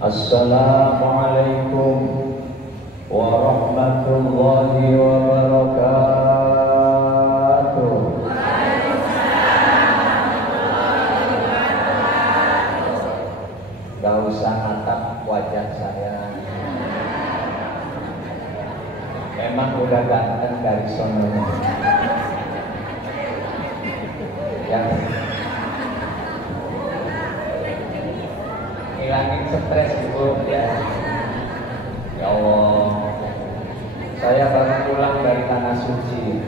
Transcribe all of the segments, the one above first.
Assalamualaikum warahmatullahi wabarakatuh. Gak usah natap wajah saya, memang udah ganteng dari sononya. Yang hilangin stres ibu ya. Ya Allah, saya baru pulang dari tanah suci,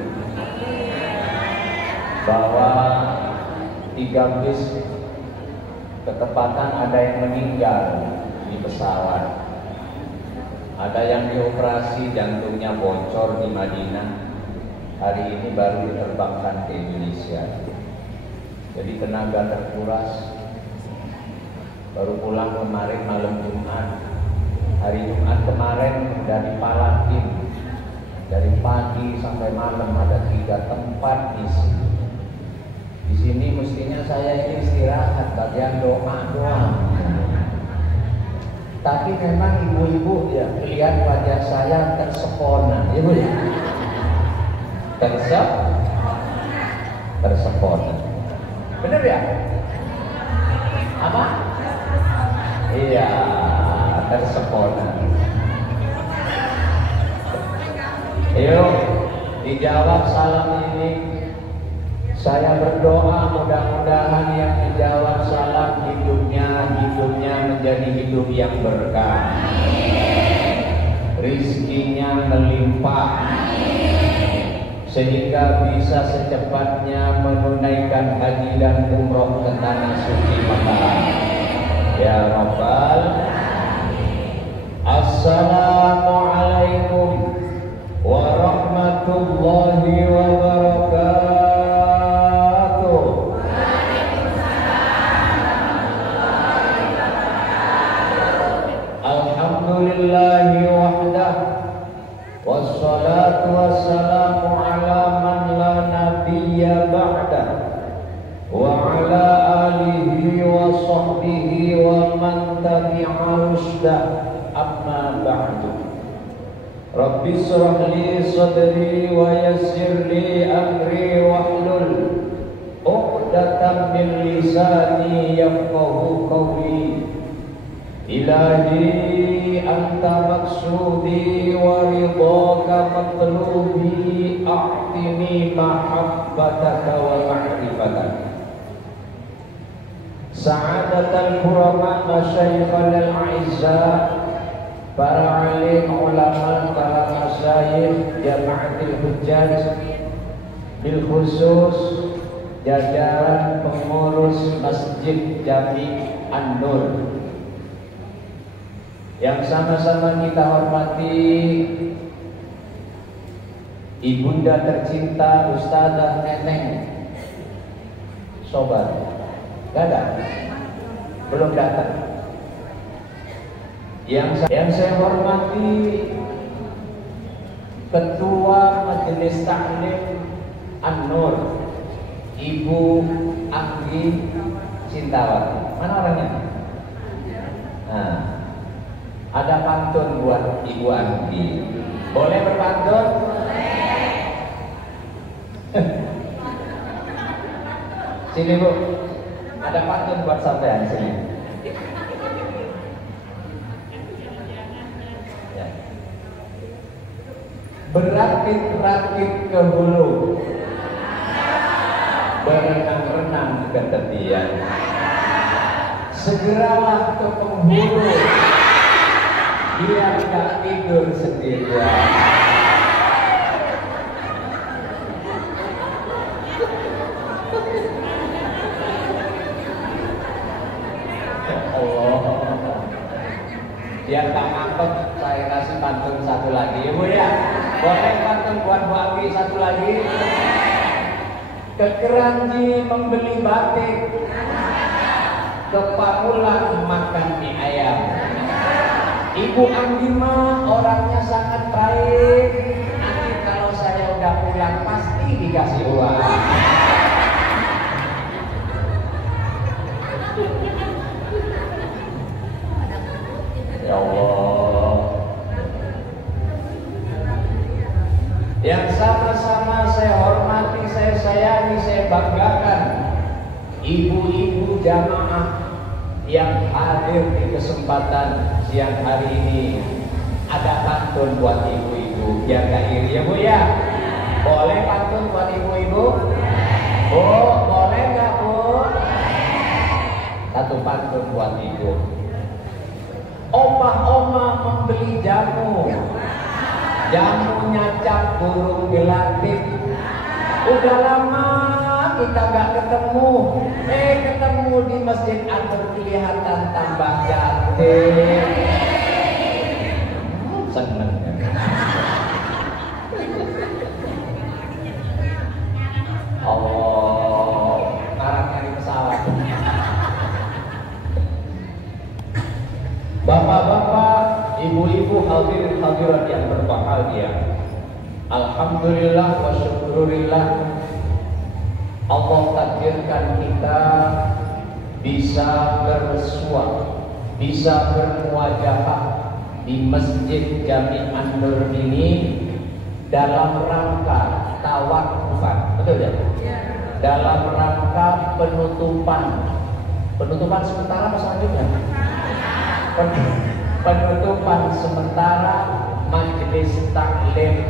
bawa 3 bis, ketepatan ada yang meninggal di pesawat, ada yang dioperasi jantungnya bocor di Madinah, hari ini baru diterbangkan ke Indonesia. Jadi tenaga terkuras. Baru pulang kemarin malam Jumat. Hari Jumat kemarin dari Palatin, dari pagi sampai malam ada 3 tempat isi. Di sini mestinya saya ini istirahat, bagian doa doang. Tapi memang ibu-ibu ya lihat wajah saya tersepona, ibu ya. Tersepona. Bener ya? Apa? Iya, tersepona. Ayo dijawab salam ini. Saya berdoa mudah-mudahan yang dijawab salam hidupnya menjadi hidup yang berkah, rizkinya melimpah, sehingga bisa secepatnya menunaikan haji dan umroh ke tanah suci Mekah. Ya Rabbal. Assalamualaikum warahmatullahi wabarakatuh. Alhamdulillahi wahdah, wassalatu wassalamu ala man la nabiyya ba'dah, wa ala alihi wa sahbihi wa man tabi'a rusdah, amma ba'du. Rabbi shrah li sadri wa yassir li amri wahlul 'uqdatam min lisani yafqahu qawli. Ilahi anta maksudi wa ridhaka matlubi, a'tini mahabbataka wa ma'rifataka. Sa'adatal kurama masyayikhan al-a'izza, para alim ulama, para masyayikh jama'atil hujjaj, bil khusus jajaran pengurus Masjid Jami An-Nur yang sama-sama kita hormati, ibunda tercinta Ustazah Neneng Sobat. Gak ada? Belum datang. Yang saya hormati Ketua Majelis Taklim An-Nur, Ibu Anggi Sintawati. Mana orangnya? Nah, ada pantun buat Ibu Anggi. Boleh berpantun? Boleh. Sini Bu, ada pantun buat sampean sini. Ya. Berakit-rakit ke hulu, berenang-renang ke tepian, segeralah ke penghulu, biar gak tidur sendirian. Biar tak ngangkut, saya kasih pantun satu lagi, Ibu ya. Boleh pantun buat Bu Anggi satu lagi? Ke Keranji membeli batik, ke Pamulang makan mie ayam. Ibu Anggi mah orangnya sangat baik. Nanti kalau saya udah pulang pasti dikasih uang. banggakan ibu-ibu jamaah yang hadir di kesempatan siang hari ini. Ada pantun buat ibu-ibu yang lahir ya Bu ya. Boleh pantun buat ibu-ibu? Bu, boleh nggak Bu? Satu pantun buat ibu. Omah-omah membeli jamu, jamunya cap burung gelatik. Udah lama kita nggak ketemu, ketemu di Masjid Anur kelihatan tambah cantik. Seneng ya. Allah, karangnya di pesawat. Bapak-bapak, ibu-ibu, hadirin hadirat yang berbahagia. Alhamdulillah wa syukurillah, Allah takdirkan kita bisa bersua, bisa bermuajahah di Masjid Jami An-Nur ini dalam rangka tawakufan, betul ya? Dalam rangka penutupan sementara apa selanjutnya? Penutupan sementara Majelis Taklim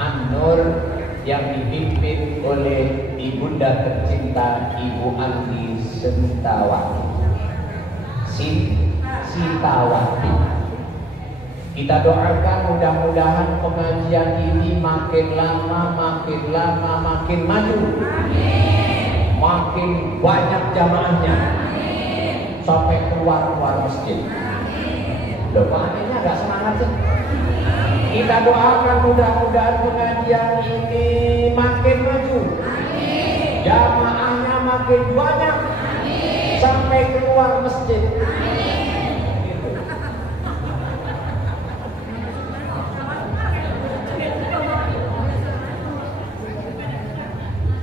An-Nur yang dipimpin oleh Ibunda tercinta Ibu Andi Sintawati. Kita doakan mudah-mudahan pengajian ini makin lama makin maju. Amin. Makin banyak jamaahnya. Amin. Sampai keluar masjid. Doanya agak semangat sih. Kita doakan mudah-mudahan pengajian ini makin maju. Amin. Jamaahnya makin banyak. Amin. Sampai keluar masjid. Amin.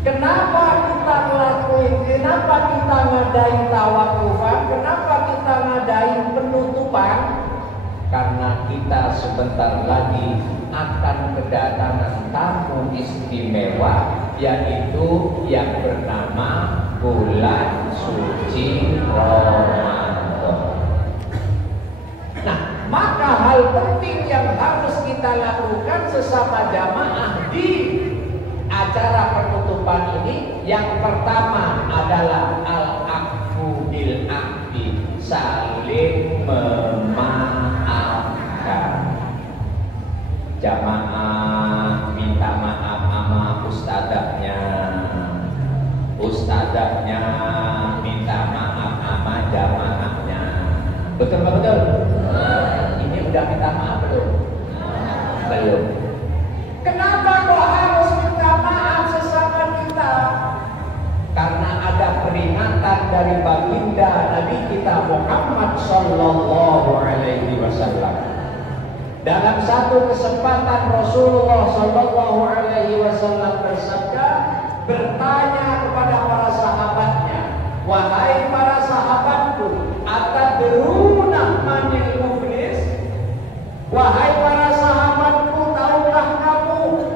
Kenapa kita ngelakuin? Kenapa kita ngadain tawakufan? Kenapa kita ngadain penutupan? Karena kita sebentar lagi akan kedatangan tamu istimewa, yaitu yang bernama bulan suci Ramadan. Nah, maka hal penting yang harus kita lakukan sesama jamaah di acara penutupan ini, yang pertama adalah al-afu bil afi, saling memaafkan. Jamaah minta maaf sama ustadzahnya, ustadzahnya minta maaf sama jamaahnya. Betul nggak betul? Ini udah minta maaf belum? Belum. Kenapa kok harus minta maaf sesama kita? Karena ada peringatan dari baginda Nabi kita Muhammad Sallallahu Alaihi Wasallam. Dalam satu kesempatan Rasulullah Sallallahu Alaihi Wasallam bersabda, bertanya kepada para sahabatnya, wahai para sahabatku, atadruna manil muflis? Wahai para sahabatku,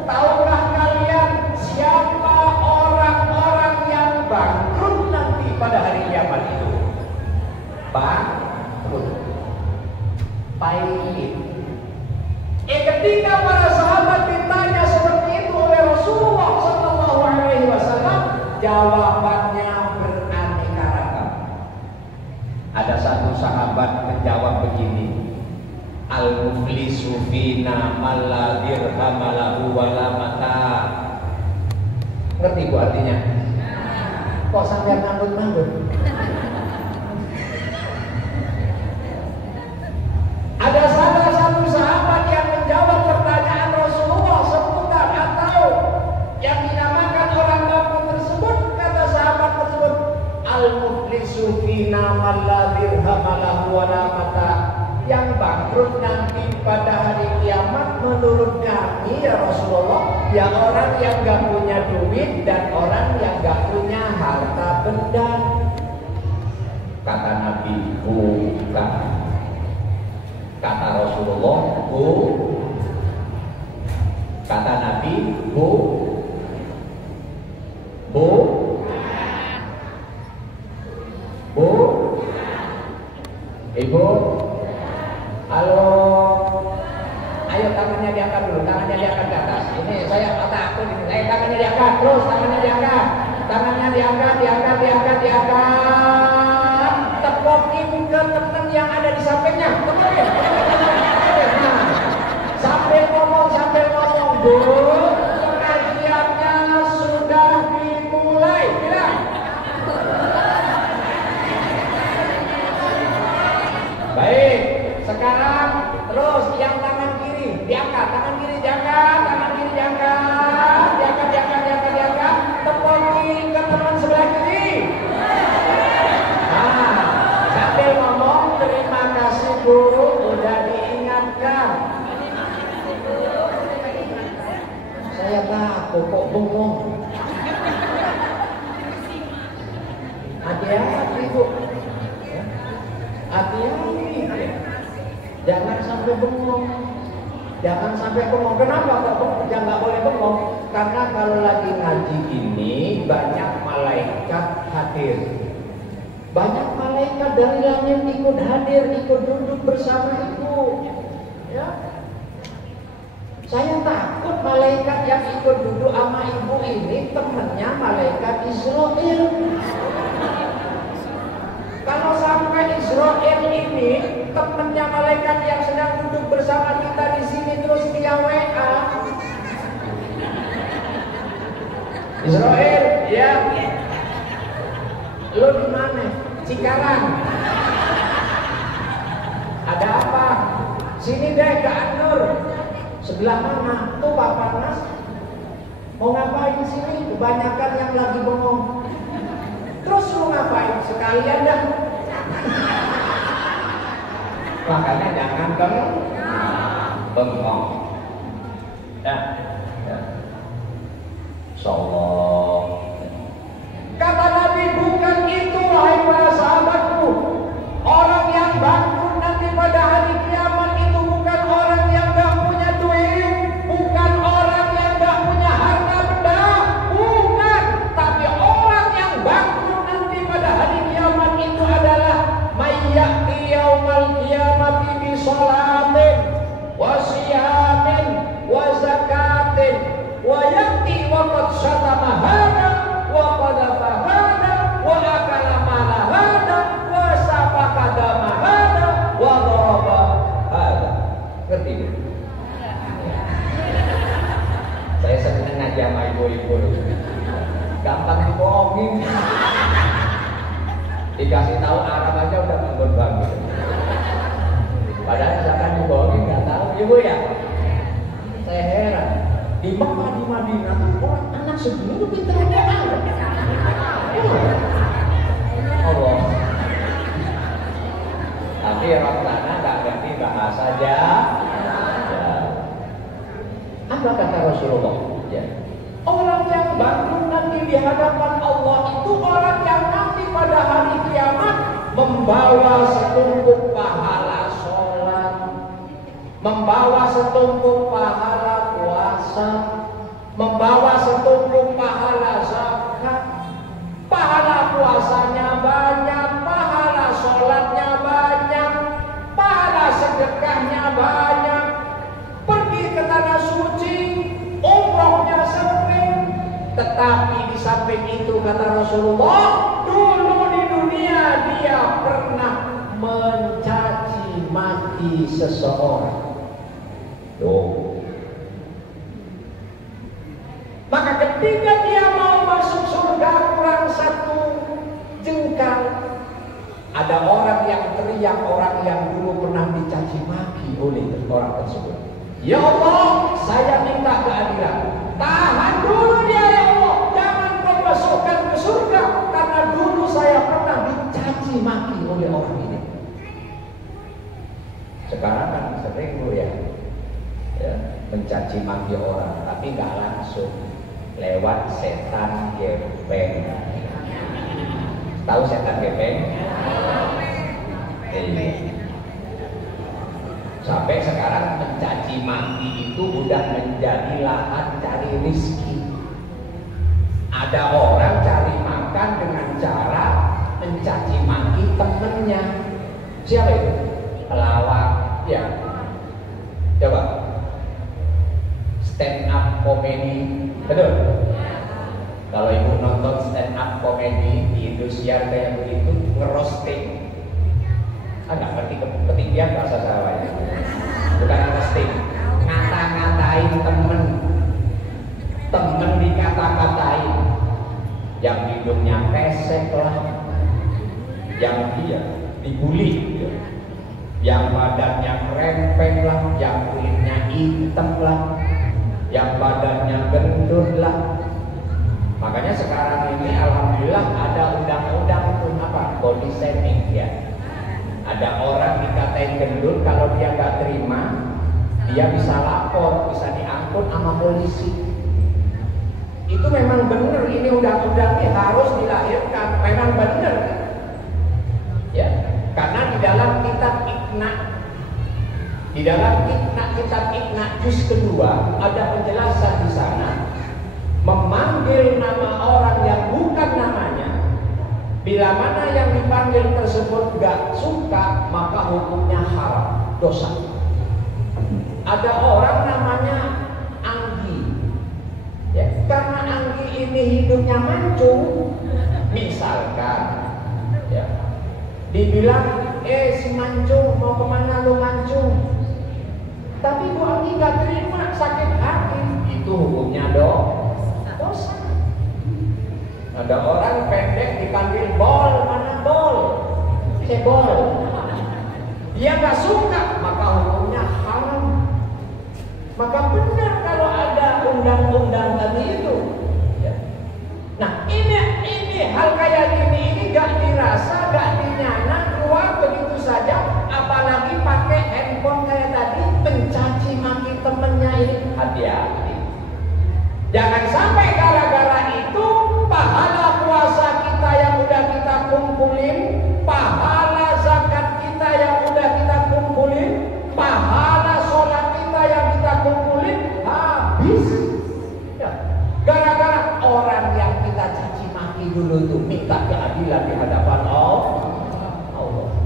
tahukah kalian siapa orang-orang yang bangkrut nanti pada hari kiamat itu? Bangkrut, pahit. Ketika para sahabat ditanya seperti itu oleh Rasulullah Sallallahu Alaihi Wasallam, jawabannya beraneka ragam. Ada satu sahabat menjawab begini, al-muflisu fina man la dirham lahu wa la mata. Ngerti Bu artinya? Kok sampai nganggut-nganggut? Ada salah satu sahabat yang menjawab pertanyaan Rasulullah seputar atau yang dinamakan orang bangkrut tersebut. Kata sahabat tersebut, al-muflisu fina man la dirham lahu wa la mata. Yang bangkrut nanti pada hari kiamat menurut kami ya Rasulullah, ya orang yang gak punya duit dan orang yang gak punya harta benda. Kata Nabi, bukan. Kata Rasulullah, kata Nabi, Ibu, halo, ayo tangannya diangkat dulu, tangannya diangkat ke atas. Ini saya takut ini, tangannya diangkat terus, tangannya diangkat, tangannya diangkat. Tepokin ke teman yang ada di sampingnya, tepokin. Nah, sambil ngomong, Bu, pengajiannya sudah dimulai, bilang. Baik, sekarang terus yang tangan kiri diangkat, tangan kiri diangkat, tepokin ke teman sebelah kiri. Nah, sambil ngomong terima kasih Bu, udah diingatkan. Saya takut kok bengong. Hati-hati Bu, hati-hati. Jangan sampai bengong. Kenapa kok nggak boleh bengong? Karena kalau lagi ngaji ini banyak malaikat hadir. Banyak malaikat dari langit ikut hadir, ikut duduk bersama ibu. Ya. Saya takut malaikat yang ikut duduk sama ibu ini temannya malaikat Israel. Kalau sampai Israel ini temannya malaikat yang sedang duduk bersama kita di sini terus dia WA. Israel, ya. Lo di mana? Cikarang. Ada apa? Sini deh ke Anur. Sebelah mana? Tuh Pak Panas. Mau ngapain sini? Kebanyakan yang lagi bengong. Terus lu ngapain? Sekalian dah. Makanya jangan bengong. Ya. Insyaallah. Kata Nabi, bukan itu wahai para sahabatku. Orang yang bangkrut nanti pada hari kiamat itu bukan orang yang gak punya duit, bukan orang yang gak punya harta benda, bukan. Tapi orang yang bangkrut nanti pada hari kiamat itu adalah mayyati yaumal qiyamati bi sholatin wa siyamin wa zakatin wa yati wa qad syatama hada wa qadafa hada wa akala mala hada wa safaka dama hada wa daraba hada. Ngerti bu? Saya senang ngaji sama ibu-ibu, gampang dibohongin. Dikasih tahu Arab aja udah nganggur banget. Padahal misalkan dibohongin nggak tahu ibu ya. Saya heran. Di Mekah, di Madinah tuh orang anak segini tuh pintarnya Arab. Allah. Tapi orang sana nggak ngerti bahasa aja. Apa kata Rasulullah? Ya. Orang yang bangkrut nanti di hadapan Allah itu orang yang nanti pada hari kiamat membawa setumpuk pahala sholat, membawa setumpuk pahala puasa, membawa setumpuk pahala zakat. Pahala puasanya banyak, pahala sholatnya banyak, pahala sedekahnya banyak. Pergi ke tanah suci, umrohnya sering. Tetapi di samping itu kata Rasulullah, dulu di dunia dia pernah mencaci maki seseorang. Tuh. Maka ketika dia mau masuk surga kurang satu jengkal, ada orang yang teriak, orang yang dulu pernah dicaci maki oleh orang tersebut. Ya Allah, saya minta keadilan. Tahan dulu dia ya Allah, jangan kau masukkan ke surga, karena dulu saya pernah dicaci maki oleh orang ini. Sekarang kan sering ya, mencaci maki orang, tapi nggak langsung, lewat setan gepeng. Tahu setan gepeng? Sampai sekarang mencaci maki itu udah menjadi lahan cari rezeki. Ada orang cari makan dengan cara mencaci maki temennya. Siapa itu? Pelawak. Ya. Coba. Stand up comedy. Betul? Kalau ibu nonton stand up comedy di Indosiar kayak begitu, ngerosting. Nggak ngerti ketinggian bahasa Jawa ya. Bukan ngerosting. Ngata-ngatain temen dikata-katain, yang hidungnya pesek lah, yang dia dibully, yang badannya krempeng lah, yang kulitnya hitam lah, yang badannya gendut lah. Makanya sekarang ini alhamdulillah ada undang-undang itu apa? Body shaming ya. Ada orang dikatain gendut, kalau dia nggak terima, dia bisa lapor, bisa diangkut sama polisi. Itu memang benar, ini undang-undangnya harus dilahirkan, memang benar. Ya, karena di dalam kitab kitab Iqna juz kedua ada penjelasan di sana, memanggil nama orang yang bukan namanya. Bila mana yang dipanggil tersebut gak suka, maka hukumnya haram, dosa. Ada orang namanya Anggi, ya, karena Anggi ini hidupnya mancung, misalkan, ya, dibilang, si mancung mau kemana lu mancung? Tapi Bu Anggi gak terima, sakit hati, itu hukumnya dosa. Ada orang pendek dipanggil bol, mana bol? Cebol. Dia gak suka, maka hukumnya haram. Maka benar kalau ada undang-undang tadi itu. Ya. Nah ini hal kayak ini gak dirasa, gak dinyana, keluar begitu saja. Apalagi pakai handphone kayak tadi, mencaci maki temennya ini. Hati-hati. Jangan sampai gara-gara itu pahala puasa kita yang udah kita kumpulin, pahala zakat kita yang udah kita kumpulin, pahala sholat kita yang kita kumpulin habis. Ya. Gara-gara orang yang kita caci maki dulu itu minta keadilan di hadapan Allah.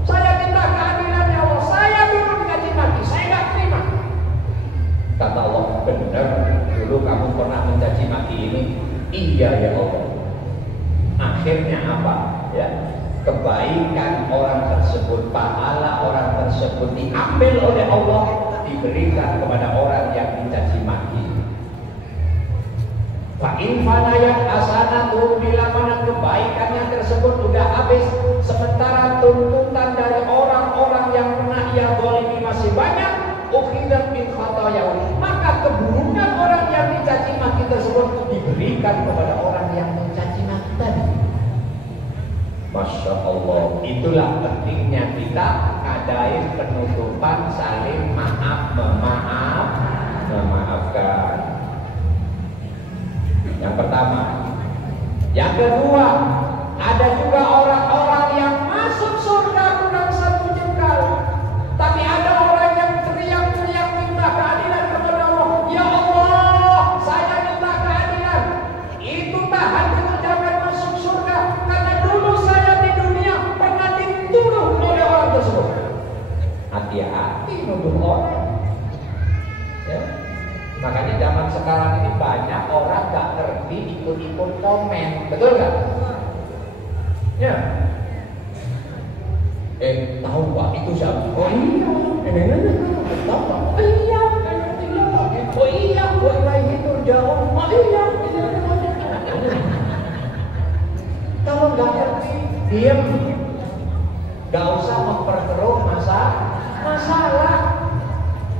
Saya minta keadilan ya Allah, saya dulu dicaci maki, saya nggak terima. Kata Allah, benar, dulu kamu pernah mencaci maki ini. Iya ya Allah. Akhirnya apa? Ya, kebaikan orang tersebut, pahala orang tersebut diambil oleh Allah, diberikan kepada orang yang dicaci maki. Fa'in fanayat hasanatu, bila mana kebaikannya tersebut sudah habis, sementara tuntutan dari orang-orang yang pernah ia zalimi masih banyak, ukhidat min khatayahu, maka keburukan orang yang dicaci maki tersebut diberikan kepada orang yang mencaci maki tadi. Masya Allah, itulah pentingnya kita adain penutupan saling memaafkan. Yang pertama. Yang kedua, ada juga orang-orang yang masuk surga kurang satu jengkal, tapi ada orang yang teriak-teriak minta keadilan kepada Allah. Ya Allah, saya minta keadilan. Itu tahan dulu, jangan masuk surga, karena dulu saya di dunia pernah dituduh oleh orang tersebut. Hati-hati nuduh orang. Ya. Makanya zaman sekarang ini banyak orang gak ngerti ikut-ikut komen, betul gak? Ya. Tahu Pak itu siapa? Oh iya, tahu Pak? Iya, oh iya, wa ilaihi turja'un. Oh iya. Kalau gak ngerti, diam. Gak usah memperkeruh masalah.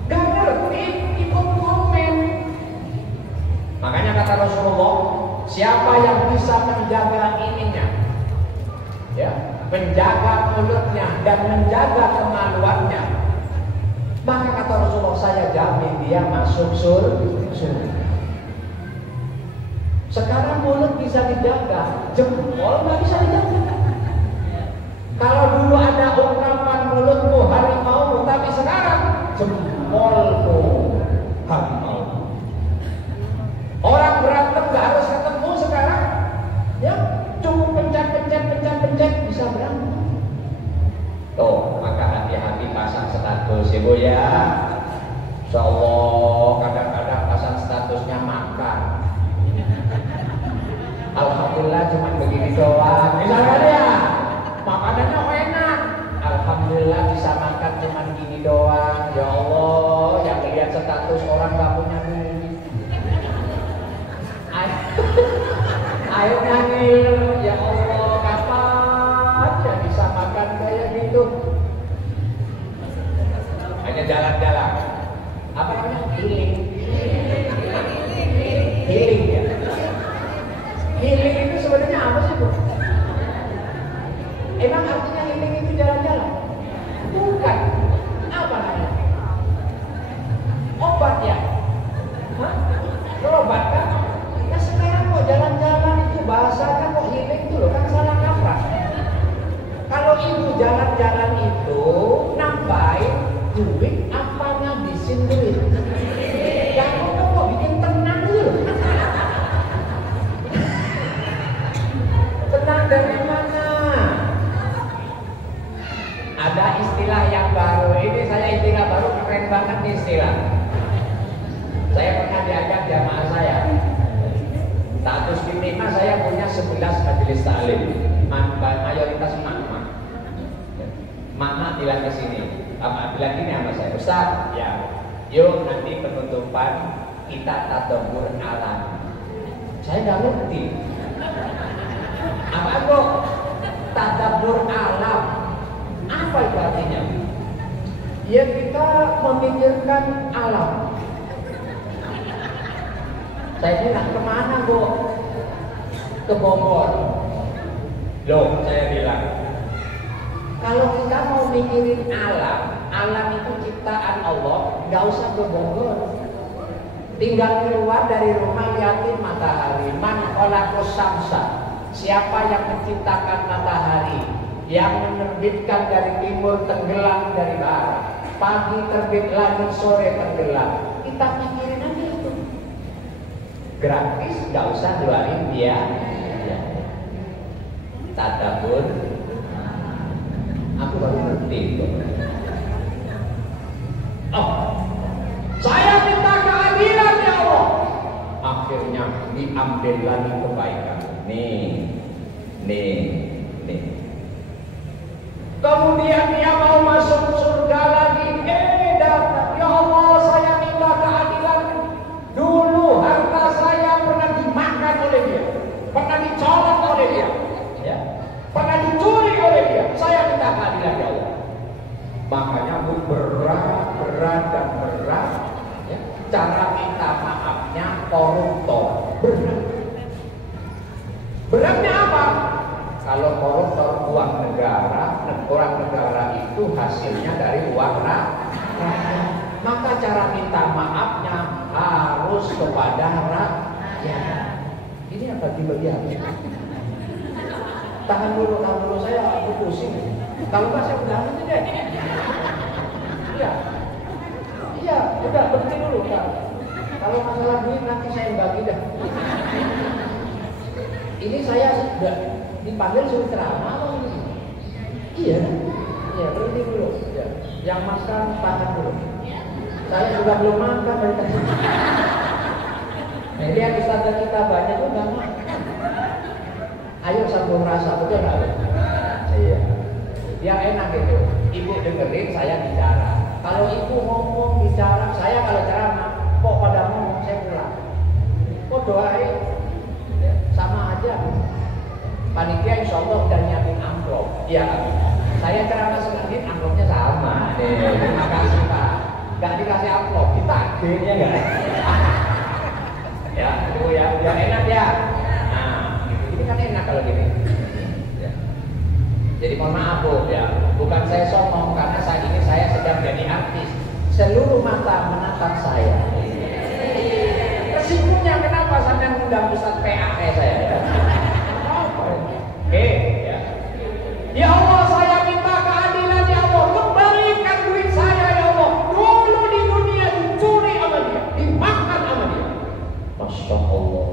Gak ngerti, ikut komen. Makanya kata Rasulullah, siapa yang bisa menjaga ininya, ya, menjaga mulutnya dan menjaga kemaluannya, maka kata Rasulullah, saya jamin dia masuk surga. Sekarang mulut bisa dijaga, jempol nggak bisa dijaga. Kalau dulu ada ungkapan mulutmu harimau, tapi sekarang jempolmu harimau. Orang berantem nggak harus ketemu sekarang, ya cukup pencet bisa berantem. Tuh, maka Ibu ya. Insya Allah kadang-kadang pasang statusnya makan. Alhamdulillah cuma begini doang. Misalkan ya, makanannya enak. Alhamdulillah bisa makan cuma gini doang. Ya Allah, yang lihat status orang gak punya duit. Ayo nangil, ya Allah, kapan ya bisa makan kayak gitu? Hanya jalan-jalan. Apa namanya? Healing. Healing ya. Healing itu sebenarnya apa sih, Bu? Emang artinya healing itu jalan-jalan? Bukan. Apa namanya? Obat ya? Hah? Berobat kan? Nah sekarang kok jalan-jalan itu bahasanya kok healing itu loh, kan salah kaprah. Kalau ibu jalan-jalan itu nambahin duit apa ngabisin duit? Kamu kok bikin tenang dulu? Tenang dari mana? Ada istilah yang baru. Ini saya istilah baru, keren banget nih istilah. Saya pernah diajak jamaah saya. Status Timima saya punya 11 majelis taklim. Mayoritas mak-mak. Mak-mak bilang ke sini. Bilang gini sama saya, Ustaz, ya, yuk nanti penutupan kita tadabbur alam. Saya nggak ngerti. Apa kok tadabbur alam? Apa itu artinya? Ya kita memikirkan alam. Saya bilang kemana, Bu? Ke Bogor. Loh, saya bilang, kalau kita mau mikirin alam, alam itu ciptaan Allah, nggak usah ke Bogor. Tinggal keluar dari rumah liatin matahari. Man khalaqas syamsa. Siapa yang menciptakan matahari? Yang menerbitkan dari timur, tenggelam dari barat. Pagi terbit lagi, sore tenggelam. Kita pikirin aja itu. Gratis, nggak usah keluarin dia. Tadabbur. Aku baru ngerti itu. Oh, saya minta keadilan ya Allah. Akhirnya diambil lagi kebaikan. Nih. Kemudian dia mau masuk surga lagi. Datang. Ya Allah, saya minta keadilan. Dulu harta saya pernah dimakan oleh dia, pernah dicolok oleh dia, ya, pernah dicuri oleh dia. Saya minta keadilan ya Allah. Makanya berat ya. Cara minta maafnya koruptor. Beratnya apa? Kalau koruptor uang negara, orang negara itu hasilnya dari uang rakyat. Maka cara minta maafnya harus kepada rakyat. Ini apa dibagi-bagi? Tahan dulu saya aku pusing. Kalau nggak saya udah nanti deh. Iya, udah berhenti dulu Kak. Kalau masalah duit nanti saya bagi dah. Ini saya sudah dipanggil suruh ceramah. Iya, berhenti dulu. Ya. Yang makan tahan dulu. Saya juga belum makan dari tadi. Nah, lihat Ustaz kita banyak tuh nggak makan. Ayo sambung rasa, betul nggak? Iya. Yang enak itu, ibu dengerin saya bicara. Kalau ibu ngomong bicara, saya kalau ceramah, kok pada ngomong saya pulang. Kok doain, ya, sama aja. Panitia insya Allah udah nyiapin amplop. Iya, saya ceramah senengin amplopnya sama. Terima kasih Pak. Gak dikasih amplop, kita akhirnya nggak. Ya, itu ya, biar enak ya. Nah, ini kan enak kalau gini. Ya. Jadi mohon maaf Bu, ya, bukan saya sombong karena saat ini saya sedang jadi artis. Seluruh mata menatap saya. Kesimpulannya kenapa sampai mengundang pusat PA saya? Oke, ya. Ya Allah, saya minta keadilan ya Allah. Kembalikan duit saya ya Allah. Dulu di dunia dicuri sama dia, dimakan sama dia. Masya Allah.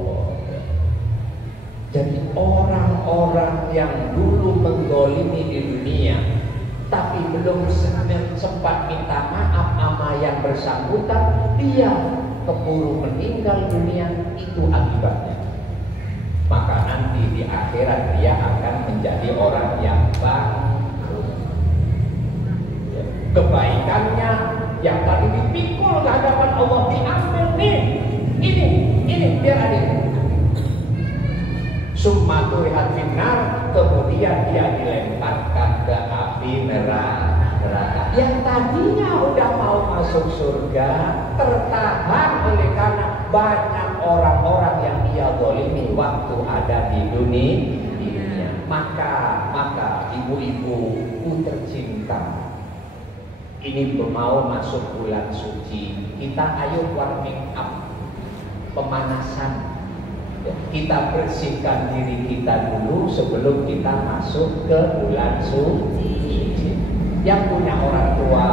Jadi orang-orang yang dulu menggolimi di dunia, tapi belum sempat minta maaf sama yang bersangkutan, dia keburu meninggal dunia. Itu akibatnya. Maka nanti di akhirat dia akan menjadi orang yang bangkrut. Kebaikannya yang tadi dipikul ke hadapan Allah diambil nih, ini biar ada. Summa turihat finnar, kemudian dia dilemparkan ke api neraka. Yang tadinya udah mau masuk surga tertahan oleh karena banyak orang-orang yang dia zalimi waktu ada di dunia. Maka ibu-ibu tercinta, ini mau masuk bulan suci, kita ayo warming up, pemanasan. Kita bersihkan diri kita dulu sebelum kita masuk ke bulan suci. Yang punya orang tua,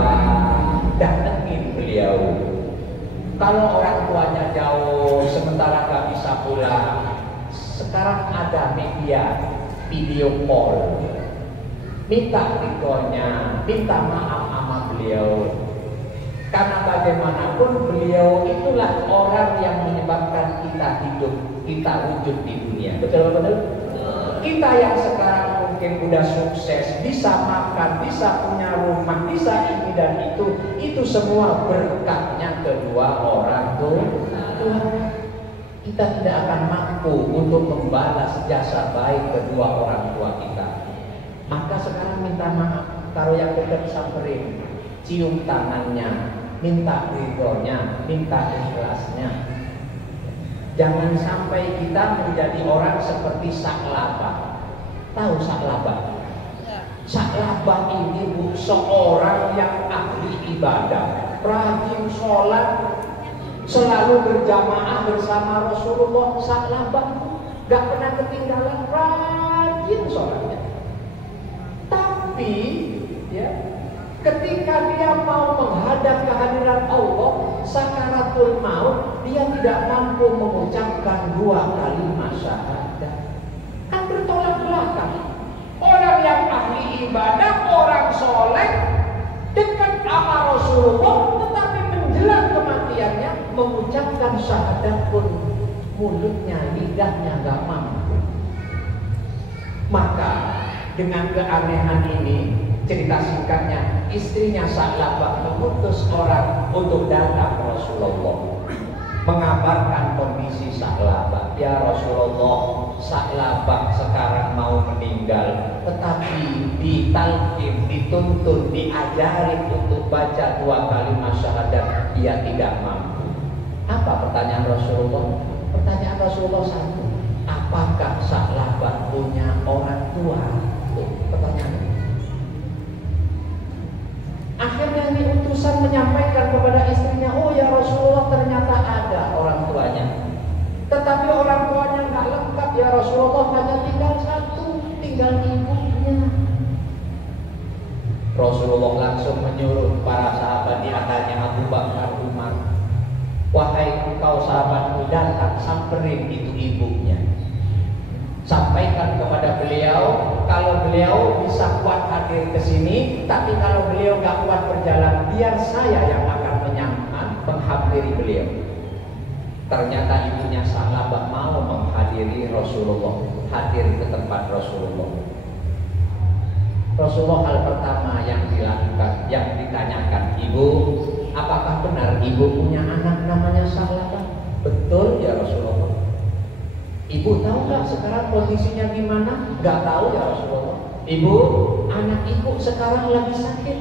datengin beliau. Kalau orang tuanya jauh, sementara gak bisa pulang, sekarang ada media video call. Minta ridhonya, minta maaf sama beliau. Karena bagaimanapun beliau itulah orang yang menyebabkan kita hidup, kita wujud di dunia. Betul-betul? Kita yang sekarang mungkin udah sukses, bisa makan, bisa punya rumah, bisa ini dan itu semua berkatnya kedua orang tua. Kita tidak akan mampu untuk membalas jasa baik kedua orang tua kita. Maka sekarang minta maaf. Kalau yang dekat samperin, cium tangannya, minta ridhonya, minta ikhlasnya. Jangan sampai kita menjadi orang seperti Sa'labah. Tahu Sa'labah? Sa'labah ini seorang yang ahli ibadah, rajin sholat, selalu berjamaah bersama Rasulullah. Sa'labah gak pernah ketinggalan, rajin sholatnya. Tapi ketika dia mau menghadap kehadiran Allah, sakaratul maut, dia tidak mampu mengucapkan 2 kalimat syahadat. Kan bertolak belakang. Orang yang ahli ibadah, orang soleh, dekat sama Rasulullah, tetapi menjelang kematiannya mengucapkan syahadat pun mulutnya, lidahnya gak mampu. Maka dengan keanehan ini, cerita singkatnya, istrinya Sa'labah mengutus orang untuk datang ke Rasulullah, mengabarkan kondisi Sa'labah. Ya Rasulullah, Sa'labah sekarang mau meninggal, tetapi ditalqin, dituntun, diajari untuk baca 2 kalimat syahadat, dia tidak mampu. Apa pertanyaan Rasulullah? Pertanyaan Rasulullah satu, apakah Sa'labah punya orang tua? Tuh, pertanyaan. Akhirnya ini utusan menyampaikan kepada istrinya, oh ya Rasulullah, ternyata ada orang tuanya. Tetapi orang tuanya nggak lengkap ya Rasulullah, hanya tinggal satu, tinggal ibunya. Rasulullah langsung menyuruh para sahabat, di antaranya Abu Bakar, Umar, wahai engkau sahabatku, datang samperin itu ibunya. Sampaikan kepada beliau, kalau beliau bisa kuat hadir ke sini, tapi kalau beliau nggak kuat berjalan, biar saya yang akan menghampiri beliau. Ternyata ibunya Sa'labah mau menghadiri Rasulullah, hadir ke tempat Rasulullah. Rasulullah hal pertama yang dilakukan, yang ditanyakan, ibu, apakah benar ibu punya anak namanya Sa'labah? Betul ya Rasulullah. Ibu tahu nggak sekarang kondisinya gimana? Nggak tahu ya Rasulullah. Ibu, anak ibu sekarang lagi sakit.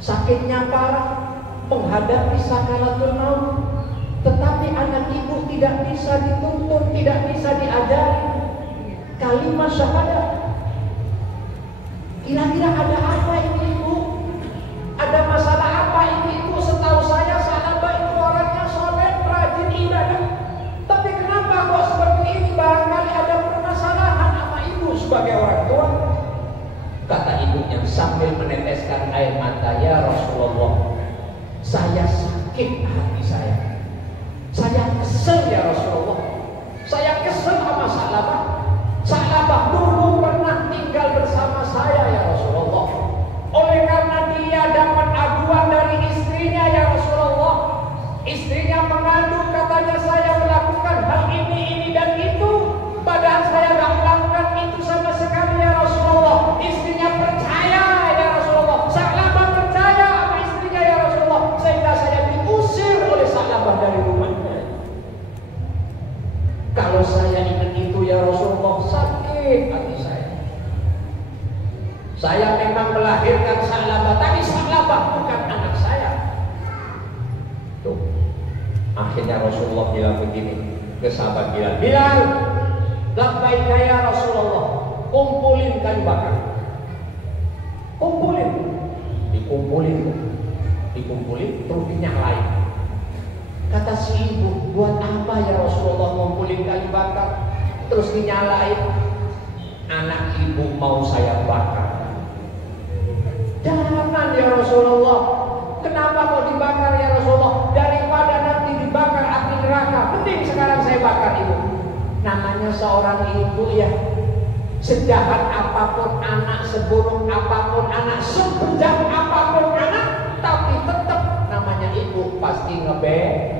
Sakitnya parah, menghadapi sakaratul maut. Tetapi anak ibu tidak bisa dituntun, tidak bisa diajari kalimat syahadat. Kira-kira ada apa ini ibu? Ada masalah apa ini ibu? Setahu saya Sa'labah itu orangnya soleh, rajin ibadah. Tapi kenapa kok seperti ini? Barangkali ada permasalahan sama ibu sebagai orang tua. Kata ibunya sambil meneteskan air mata, ya Rasulullah, saya sakit hati saya. Saya kesel ya Rasulullah. Saya kesel sama Sa'labah. Sa'labah dulu pernah tinggal bersama saya ya Rasulullah. sakit hati saya. Saya memang melahirkan Sa'labah, tapi Sa'labah bukan anak saya. Tuh. Akhirnya Rasulullah bilang begini ke sahabat Bilal, Bilal, labbaika ya Rasulullah, kumpulin kayu bakar. Dikumpulin, terus dinyalain. Kata si ibu, buat apa ya Rasulullah ngumpulin kayu bakar, terus dinyalain? Anak ibu mau saya bakar. Jangan ya Rasulullah. Kenapa mau dibakar ya Rasulullah? Daripada nanti dibakar api neraka, mending sekarang saya bakar ibu. Namanya seorang ibu ya, sejahat apapun anak, seburuk apapun anak, sebejat apapun anak, tapi tetap namanya ibu pasti ngebela.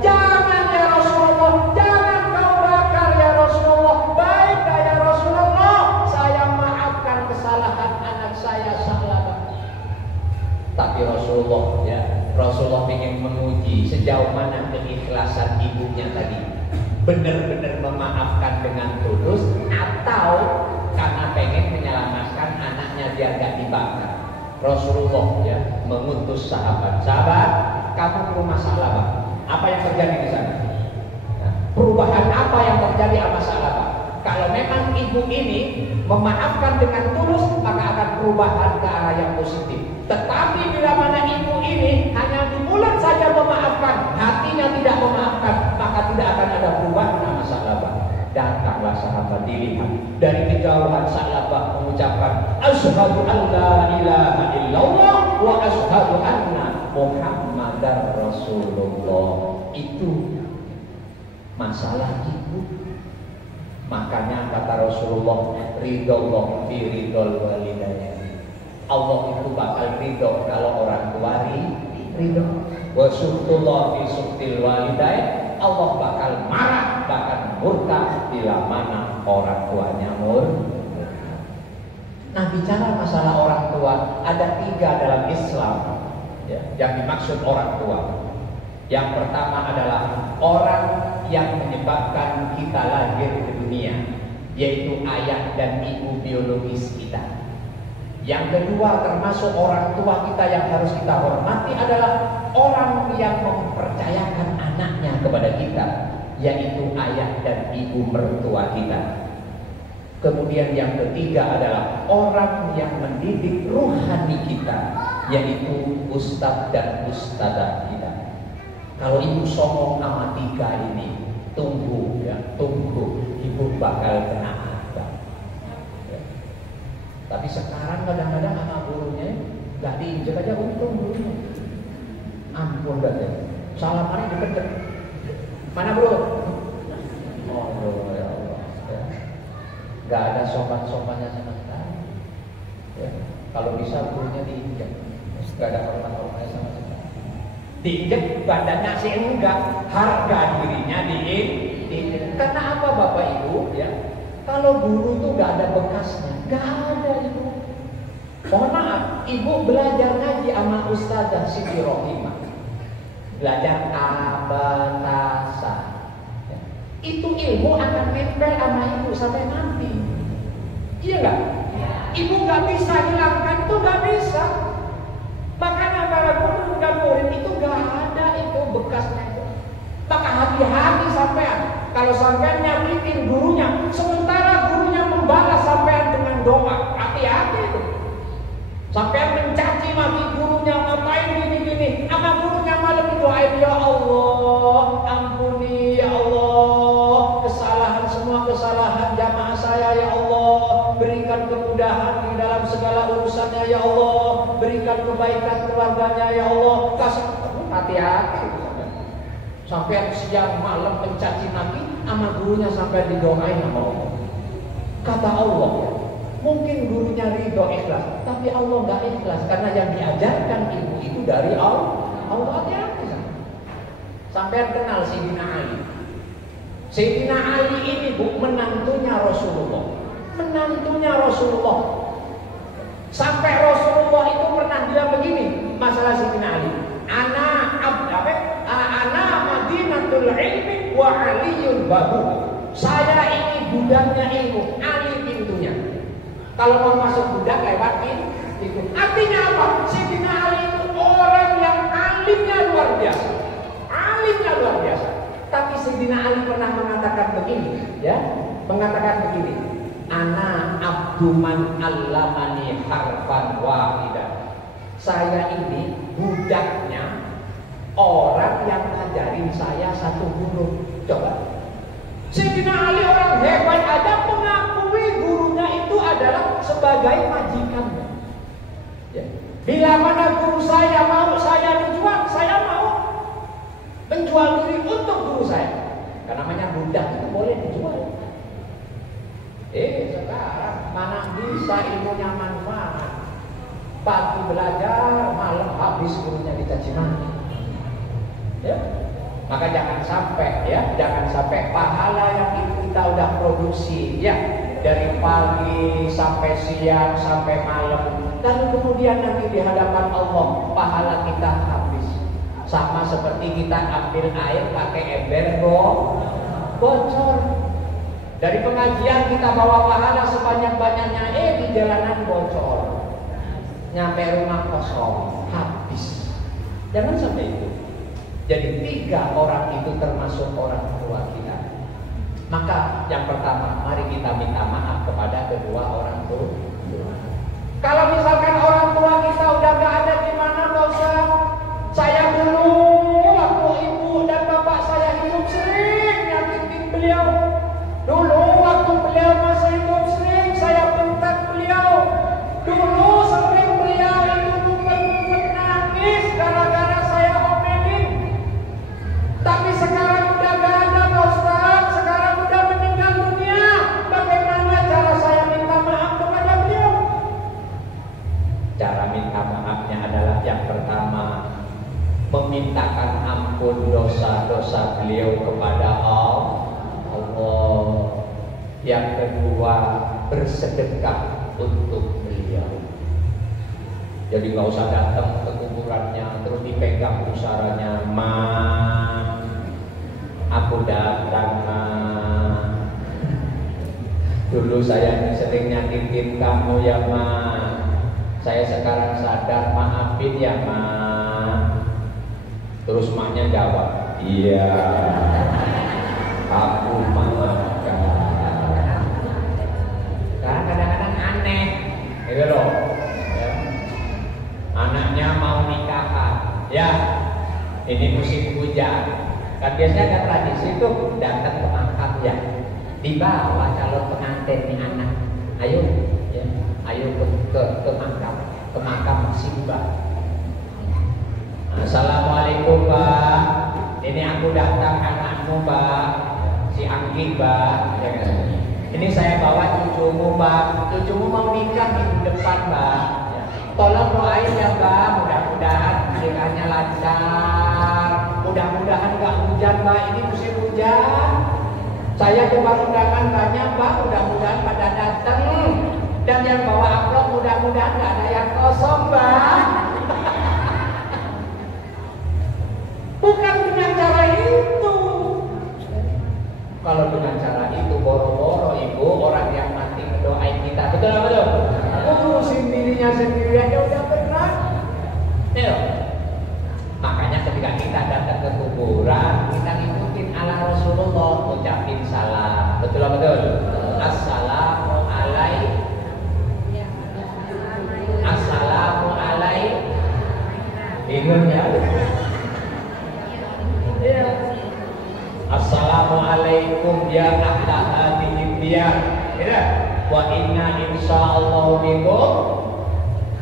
Jangan ya Rasulullah, jangan kau bakar ya Rasulullah. Baik ya Rasulullah, saya maafkan kesalahan anak saya Sa'labah. Tapi Rasulullah ingin menguji sejauh mana keikhlasan ibunya tadi. Benar-benar memaafkan dengan tulus atau karena pengen menyelamatkan anaknya biar gak dibakar. Rasulullah mengutus sahabat-sahabat, kamu ke rumah Sa'labah. Apa yang terjadi di sana? Nah, perubahan apa yang terjadi sama Sa'labah? Kalau memang ibu ini memaafkan dengan tulus, maka akan perubahan ke arah yang positif. Tetapi bila mana ibu ini hanya di mulut saja memaafkan, hatinya tidak memaafkan, maka tidak akan ada perubahan sama Sa'labah. Datanglah sahabat dilihat dari kejauhan, Sa'labah mengucapkan asyhadu an la ilaha illallah wa asyhadu anna Muhammadar Rasulullah. Itu masalah ibu. Makanya kata Rasulullah, ridallah fi ridal walidain. Allah itu bakal ridho kalau orang tua ridho. Wa suhtullah fi suhtil walidain. Allah bakal marah, bakal murka bila mana orang tuanya murka. Nah, bicara masalah orang tua, ada 3 dalam Islam yang dimaksud orang tua. Yang pertama adalah orang yang menyebabkan kita lahir ke dunia, yaitu ayah dan ibu biologis kita. Yang kedua, termasuk orang tua kita yang harus kita hormati adalah orang yang mempercayakan anaknya kepada kita, yaitu ayah dan ibu mertua kita. Kemudian yang ketiga adalah orang yang mendidik ruhani kita, yaitu ustadz dan ustadzah kita. Kalau ibu songong sama 3 ini, tunggu, ibu bakal kena adab. Tapi sekarang kadang-kadang anak gurunya gak diinjek aja, untung gurunya. Ampun katanya, salamannya deket. Mana bro? Oh ya Allah, gak ada sopan-sopannya sama sekali. Kalau bisa gurunya diinjek, gak ada hormat-hormatnya sama sekali. Diinjek badannya sih enggak, harga dirinya diinjek. Karena apa Bapak Ibu kalau guru itu gak ada bekasnya, gak ada ibu. Mohon maaf, ibu belajar ngaji sama Ustazah Siti Rohimah, belajar abadasa, itu ilmu akan nempel sama ibu sampai mati. Iya enggak? Ibu gak bisa hilangkan itu, gak bisa. Makanya para guru dan murid itu gak ada itu bekasnya itu. Maka hati-hati sampean kalau sampean nyakitin gurunya, sementara gurunya membalas sampean dengan doa. Hati-hati itu. Sampean mencaci maki gurunya, ngapain gini-gini, sama gurunya malam doain, ya Allah, ampuni ya Allah semua kesalahan jamaah saya ya Allah, berikan kemudahan di dalam segala urusannya ya Allah, berikan kebaikan keluarganya ya Allah. Kasih hati-hati sampai siang malam mencaci maki sama gurunya sampai didoain sama Allah. Kata Allah, mungkin gurunya ridho ikhlas, tapi Allah nggak ikhlas karena yang diajarkan ibu itu dari Allah. Hati-hati sampai kenal Sayyidina Ali. Sayyidina Ali ini menantunya Rasulullah. Sampai Rasulullah itu pernah bilang begini masalah Sayyidina Ali. Ana Madinatul ilmi wa aliyul babu. Saya ini budaknya ilmu, Ali pintunya. Kalau mau masuk budak lewat itu. Artinya apa? Sayyidina Ali itu orang yang alimnya luar biasa. Alimnya luar biasa. Tapi Sayyidina Ali pernah mengatakan begini, ya, mengatakan begini. Ana abduman allamani harfan wahidan. Saya ini budaknya orang yang ngajarin saya satu huruf. Coba. Sayyidina Ali orang hebat ada mengakui gurunya itu adalah sebagai majikannya. Ya. Bila mana guru saya mau saya dijual, saya mau menjual diri untuk guru saya. Karena namanya budak itu boleh dijual. Sekarang mana bisa ilmunya manfaat? Pagi belajar, malam habis gurunya dicaci maki. Ya. Maka jangan sampai, ya, jangan sampai pahala yang kita udah produksi, ya, dari pagi sampai siang sampai malam, lalu kemudian nanti di hadapan Allah pahala kita habis. Sama seperti kita ambil air pakai ember bocor. Dari pengajian kita bawa pahala sebanyak-banyaknya, di jalanan bocor. Nyampe rumah kosong, habis. Jangan sampai itu. Jadi 3 orang itu termasuk orang tua kita. Maka yang pertama, mari kita minta maaf kepada kedua orang tua. Kalau misalkan orang tua kita udah gak ada, gimana Pak Ustaz? Saya dulu waktu ibu dan bapak saya hidup sering nyakitin beliau. Dulu waktu beliau masih hidup sering saya bentak beliau. Dulu sering beliau itu menangis gara-gara saya omelin. Tapi sekarang udah gak ada Pak Ustaz, sekarang udah meninggal dunia. Bagaimana cara saya minta maaf kepada beliau? Cara minta maafnya adalah yang pertama, memintakan ampun dosa-dosa beliau kepada Allah. Yang kedua, bersedekah untuk beliau. Jadi nggak usah datang ke kuburannya terus dipegang pusaranya, ma, aku datang, ma. Dulu saya sering nyakitin kamu ya, ma. Saya sekarang sadar, maafin ya, ma. Terus maknya jawab, iya, aku maafkan. Karena kadang-kadang aneh, gitu loh. Ya. Anaknya mau nikahan, ya, ini musim hujan. Kan biasanya ada tradisi tuh datang ke makam, ya, dibawa calon pengantin nih anak. Ayo, ya, ayo ke makam si Mbak. Assalamualaikum Mbak, ini aku datang anakmu Mbak, si Anggi Mbak. Ini saya bawa cucumu Mbak, cucumu mau nikah minggu depan Mbak. Tolong doain ya Mbak, mudah-mudahan nikahnya lancar, mudah-mudahan gak hujan Mbak, ini musim hujan. Saya coba undangan banyak Mbak, mudah-mudahan pada datang. Dan yang bawa amplop mudah-mudahan gak ada yang kosong Mbak. Bukan dengan cara itu. Kalau dengan cara itu, boro-boro ibu orang yang mati mendoain kita. Betul apa betul? Ngurusin dirinya sendiri aja udah berat. Ya. Makanya ketika kita datang ke kuburan, kita ngikutin ala Rasulullah, ucapin salam. Betul apa betul? Assalamualaikum. Assalamualaikum. Bingung ya? Assalamualaikum ya ahla hadhihi diyar. Ya. Wa inna insyaallah bikum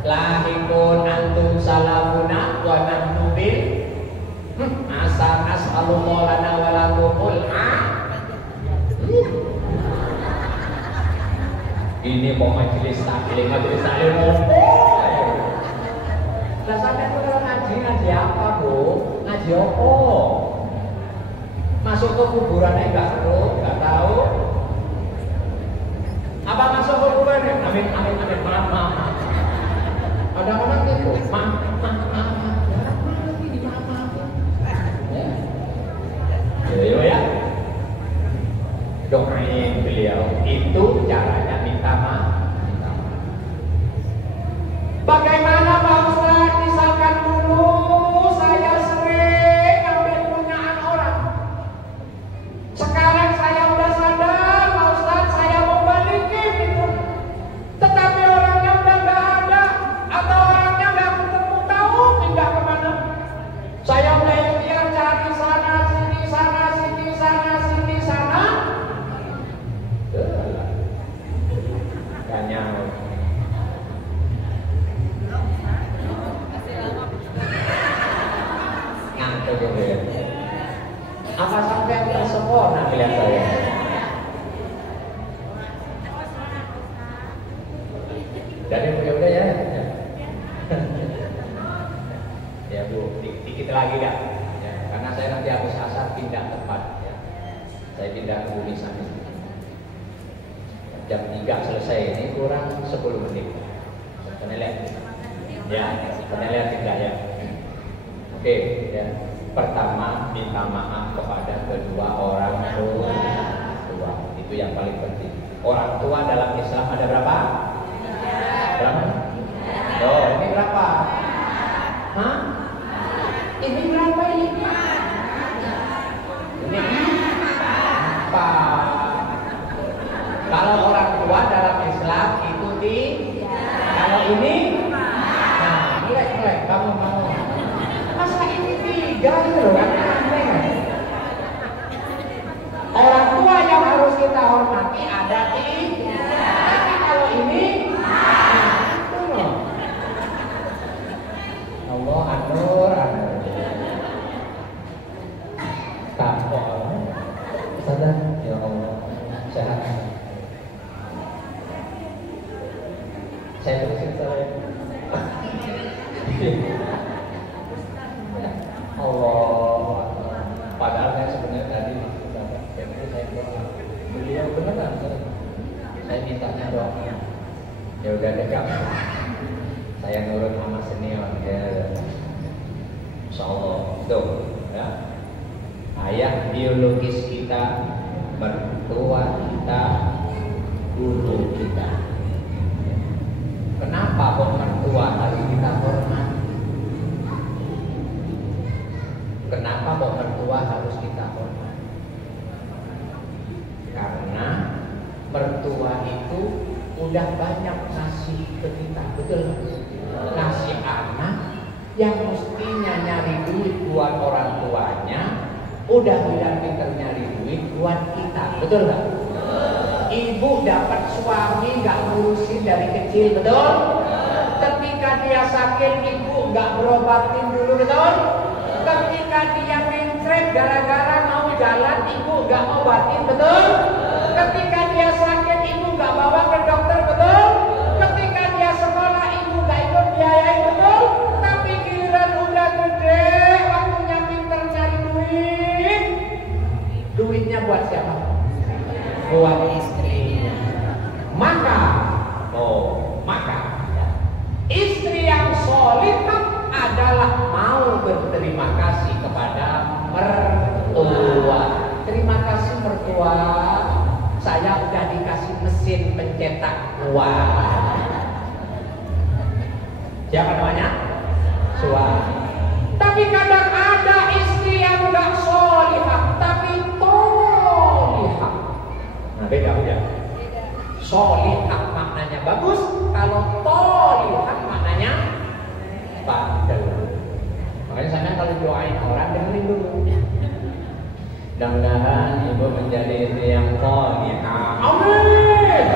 lahikun antum salamuna wa nahnu bil asal as'alullah lana wa lakumul Ini mau majelis taklim Lah sampai itu kalau ngaji apa Bu? Ngaji apa? Masuk ke kuburannya nggak tahu, Apa masuk ke kuburannya? Amin, amin, amin, maaf. Ada orang gitu, maaf. Ya, ya. Dok melihat saya? Jadi ya udah ya. Ya Bu, dikit lagi dah. Ya, karena saya nanti habis asar pindah tempat. Ya. Saya pindah ke Bulisan. Jam 3 selesai, ini kurang 10 menit. Penilaian. Ya, penilaian tidak ya. Oke, ya. Pertama, minta maaf kepada kedua orang tua. Itu yang paling penting. Orang tua dalam Islam ada berapa? Berapa? Oh, ini berapa? Hah? Ini berapa ini? Ini apa? Kalau orang tua dalam Islam itu kalau ini, nah, melek kamu mau. Masa ini 3 gitu loh, kan aneh. Orang tua yang harus kita hormati ada 3. Tapi kalau ini, itu loh. Allah atur. Kapok. Sadar, ya Allah, sehat. Saya terusin saya. Allah. Padahal saya sebenarnya tadi saya doa. Beliau beneran saya mintanya doa. Ya udah dekat. Saya nurut sama senior ya. Insyaallah. Tuh, ya. Ayah biologis kita, mertua kita, guru kita. Kenapa kok mertua harus kita hormati? Kenapa kok mertua harus kita hormati? Karena mertua itu udah banyak ngasih ke kita, betul? Ngasih anak yang mestinya nyari duit buat orang tuanya, udah pintar nyari duit buat kita, betul nggak? Ibu dapat suami nggak ngurusin dari kecil, betul? Ketika dia sakit, ibu nggak berobatin dulu, betul? Ketika dia mencret gara-gara mau jalan, ibu nggak obatin, betul? Ketika dia sakit, ibu nggak bawa ke dokter, betul? Ketika dia sekolah, ibu nggak ikut biayain, betul? Tapi giliran udah gede, waktunya pinter nyari duit, duitnya buat siapa? Buat istrinya. Maka istri yang solihah adalah mau berterima kasih kepada mertua. Terima kasih mertua, saya udah dikasih mesin pencetak uang. Siapa namanya? Suami. Tapi kadang ada istri yang gak solihah, tapi tolihah. Nah, beda. Solihah maknanya bagus, kalau tolihah maknanya bandel. Makanya saya kalau doain orang dengerin dulu. Mudah-mudahan ibu menjadi istri yang solihah. Amin.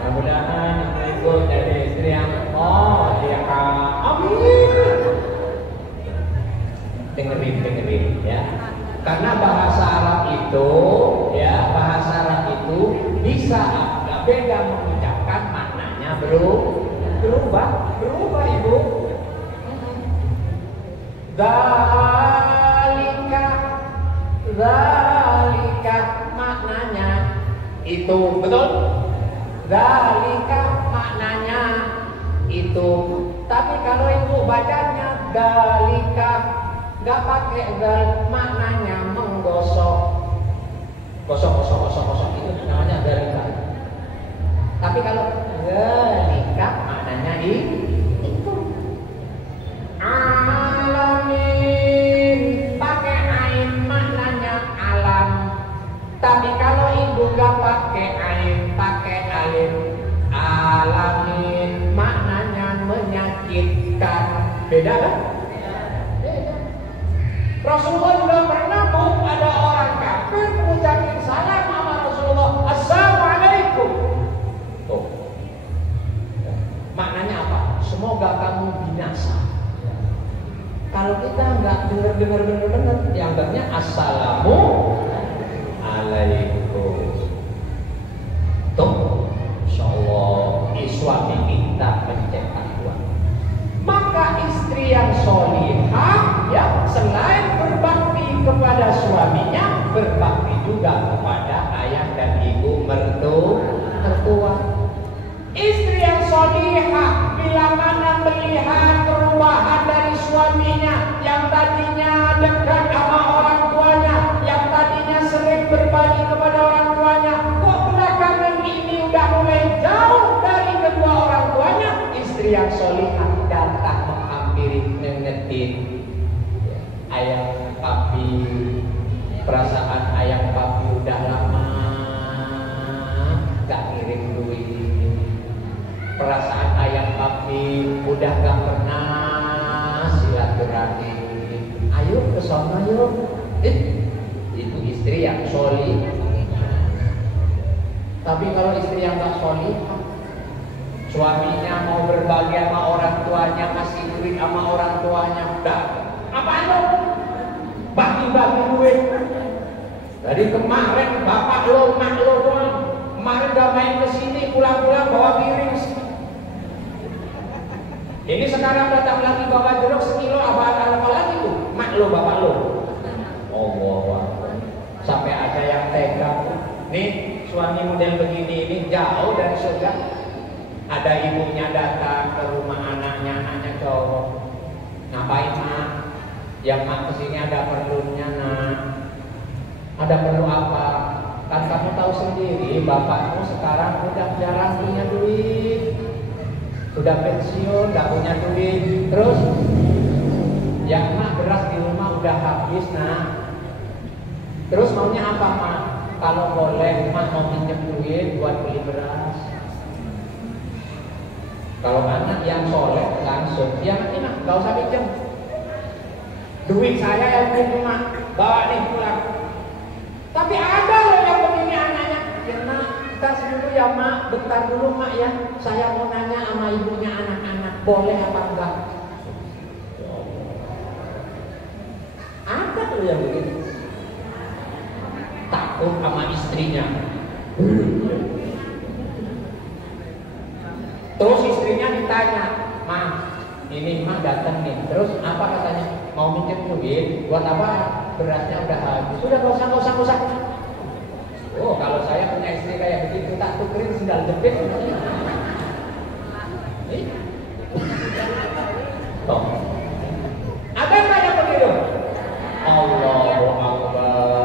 Mudah-mudahan ibu jadi istri yang solihah. Amin. Dengerin ya. Karena bahasa Arab itu bisa beda mengucapkan, maknanya berubah ibu. Zalika maknanya itu, betul? Zalika maknanya itu. Tapi kalau ibu bacanya zalika, nggak pakai zal, maknanya menggosok. Gosok itu namanya zalika. Tapi kalau zalika maknanya itu. Alamin, pakai ain maknanya alam. Tapi kalau ibu nggak pakai ain, pakai alif, alamin maknanya menyakitkan. Beda kan? Rasulullah juga pernah ada orang kafir mengucapkan salam sama Rasulullah, Assalamualaikum. Tuh. Maknanya apa? Semoga kamu binasa. Kalau kita nggak bener, dianggapnya assalamu alaikum. Tuh, insyaallah suami kita mencetak dua. Maka istri yang sholihah ya selain berbakti kepada suaminya, berbakti juga kepada ayah dan ibu mertua. Istri yang sholihah bila mana melihat perubahan dari suaminya yang tadinya dekat sama orang tuanya, yang tadinya sering berbagi kepada orang tuanya, kok belakangan ini udah mulai jauh dari kedua orang tuanya, istri yang sholihah datang menghampiri, ngingetin, ayah papi, perasaan ayah papi udah lama gak ngirim duit, perasaan ayah papi udah gak pernah silaturahmi, ayo ke sana yuk. Itu istri yang sholih. Tapi kalau istri yang gak sholih, suaminya mau berbagi sama orang tuanya, kasih duit sama orang tuanya, dah apaan lo? Bagi-bagi duit. Dari kemarin bapak lo, mak lo doang. Kemarin udah main kesini, pulang-pulang bawa piring. Ini sekarang datang lagi bawa jeruk sekilo, apa lagi tuh? Mak lo, bapak lo. Allah, sampai ada yang tega. Nih suami model begini ini jauh dari surga. Ada ibunya datang ke rumah anaknya cowok. Ngapain mak? Yang mak kesini ada perlunya nak. Ada perlu apa? Kan kamu tahu sendiri bapakmu sekarang udah jarang punya duit, sudah pensiun, gak punya duit. Terus yang mak beras di rumah udah habis nak. Terus maunya apa mak? Kalau boleh mak mau pinjam duit buat beli beras. Kalau anak yang soleh langsung, ya nanti mak gak usah pinjam, duit saya yang punya mak, bawa nih pulang. Tapi ada loh yang begini anaknya, ya nak, bentar dulu ya mak, bentar dulu mak ya, saya mau nanya sama ibunya anak-anak, boleh apa enggak? Ada loh yang begini, takut sama istrinya. Terus istrinya ditanya, "Mah, ini mah datang nih." Terus apa katanya? Mau minjem duit buat apa? Berasnya udah habis. Sudah gak usah. Oh, kalau saya punya istri kayak begitu tak tukerin sendal jepit. Toh. Ada nggak yang begitu? Allahu Akbar.